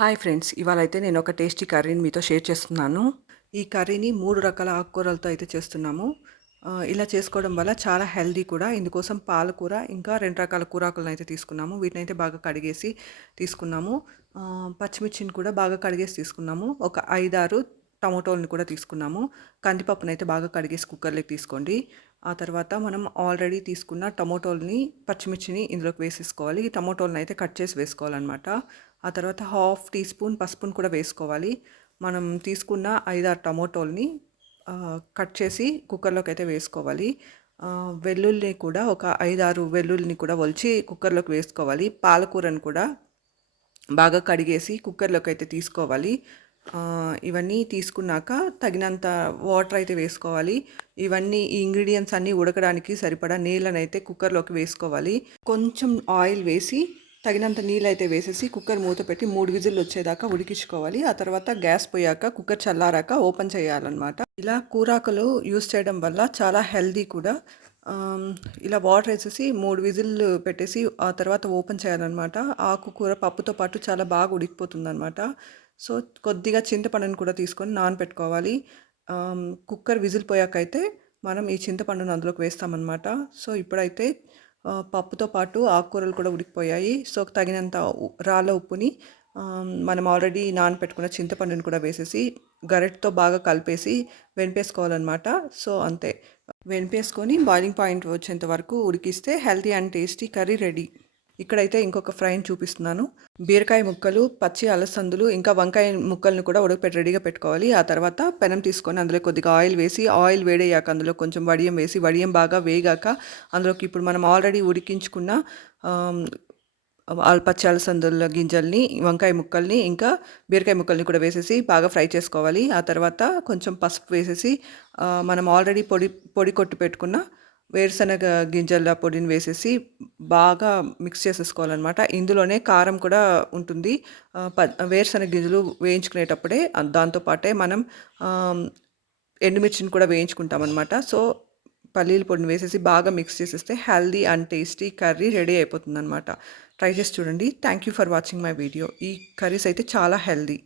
Hi friends, ఇవాళైతే నేను ఒక tasty కర్రీని మీతో షేర్ చేస్తున్నాను. ఈ కర్రీని 3 రకాల ఆకుకూరలతో అయితే చేస్తున్నాము. ఇలా చేసుకోవడం వల్ల చాలా హెల్తీ కూడా. ఇందుకోసం పాలకూర, ఇంకా 2 రకాల కూరాకులను అయితే తీసుకున్నాము. వీటినైతే బాగా కడిగేసి తీసుకున్నాము. పచ్చిమిర్చిని కూడా బాగా కడిగేసి తీసుకున్నాము. ఒక 5, 6 టమోటోలను కూడా తీసుకున్నాము. కందిపప్పునైతే బాగా కడిగేసి కుక్కర్లోకి తీసుకోండి. ఆ తర్వాత మనం ఆల్రెడీ తీసుకున్న టమోటోల్ని, పచ్చిమిర్చిని ఇందులోకి వేసేసుకోవాలి. ఈ టమోటోలను అయితే కట్ చేసి వేసుకోవాలన్నమాట. ఆ తర్వాత హాఫ్ టీ స్పూన్ పసుపును కూడా వేసుకోవాలి. మనం తీసుకున్న 5, 6 టమోటోల్ని కట్ చేసి కుక్కర్లోకి అయితే వేసుకోవాలి. వెల్లుల్ని కూడా ఒక 5, 6 వెల్లుల్లిని కూడా ఒలిచి కుక్కర్లోకి వేసుకోవాలి. పాలకూరను కూడా బాగా కడిగేసి కుక్కర్లోకి అయితే తీసుకోవాలి. ఇవన్నీ తీసుకున్నాక తగినంత వాటర్ అయితే వేసుకోవాలి. ఇవన్నీ ఈ ఇంగ్రీడియంట్స్ అన్నీ ఉడకడానికి సరిపడా నీళ్ళనైతే కుక్కర్లోకి వేసుకోవాలి. కొంచెం ఆయిల్ వేసి తగినంత నీళ్ళు అయితే వేసేసి కుక్కర్ మూత పెట్టి 3 విజిల్లు వచ్చేదాకా ఉడికించుకోవాలి. ఆ తర్వాత గ్యాస్ పోయాక కుక్కర్ చల్లారాక ఓపెన్ చేయాలన్నమాట. ఇలా కూరాకులు యూస్ చేయడం వల్ల చాలా హెల్దీ కూడా. ఇలా వాటర్ వేసేసి 3 విజిల్లు పెట్టేసి ఆ తర్వాత ఓపెన్ చేయాలన్నమాట. ఆకుకూర పప్పుతో పాటు చాలా బాగా ఉడికిపోతుందన్నమాట. సో కొద్దిగా చింతపండుని కూడా తీసుకొని నానబెట్టుకోవాలి. కుక్కర్ విజిల్ పోయాకైతే మనం ఈ చింతపండును అందులోకి వేస్తామన్నమాట. సో ఇప్పుడైతే పప్పుతో పాటు ఆకుకూరలు కూడా ఉడికిపోయాయి. సో తగినంత రాళ్ళ ఉప్పుని మనం ఆల్రెడీ నానబెట్టుకున్న చింతపండుని కూడా వేసేసి గరిటెతో బాగా కలిపేసి వెనిపేసుకోవాలన్నమాట. సో అంతే, వెనిపేసుకొని బాయిలింగ్ పాయింట్ వచ్చేంత వరకు ఉడికిస్తే healthy and tasty curry ready. ఇక్కడైతే ఇంకొక ఫ్రైని చూపిస్తున్నాను. బీరకాయ ముక్కలు, పచ్చి అలసందులు, ఇంకా వంకాయ ముక్కలను కూడా ఉడకపెట్టి రెడీగా పెట్టుకోవాలి. ఆ తర్వాత పెనం తీసుకొని అందులో కొద్దిగా ఆయిల్ వేసి, ఆయిల్ వేడయ్యాక అందులో కొంచెం వడియం వేసి, వడియం బాగా వేగాక అందులోకి ఇప్పుడు మనం ఆల్రెడీ ఉడికించుకున్న పచ్చి అలసందుల గింజల్ని, వంకాయ ముక్కల్ని, ఇంకా బీరకాయ ముక్కల్ని కూడా వేసేసి బాగా ఫ్రై చేసుకోవాలి. ఆ తర్వాత కొంచెం పసుపు వేసేసి మనం ఆల్రెడీ పొడి కొట్టి పెట్టుకున్న వేరుశనగ గింజల పొడిని వేసేసి బాగా మిక్స్ చేసేసుకోవాలన్నమాట. ఇందులోనే కారం కూడా ఉంటుంది. వేరుశనగ గింజలు వేయించుకునేటప్పుడే దాంతోపాటే మనం ఎండుమిర్చిని కూడా వేయించుకుంటాం అనమాట. సో పల్లీల పొడిని వేసేసి బాగా మిక్స్ చేసేస్తే healthy and tasty curry ready అయిపోతుందన్నమాట. ట్రై చేసి చూడండి. Thank you for watching my video. ఈ కర్రీస్ అయితే చాలా హెల్దీ.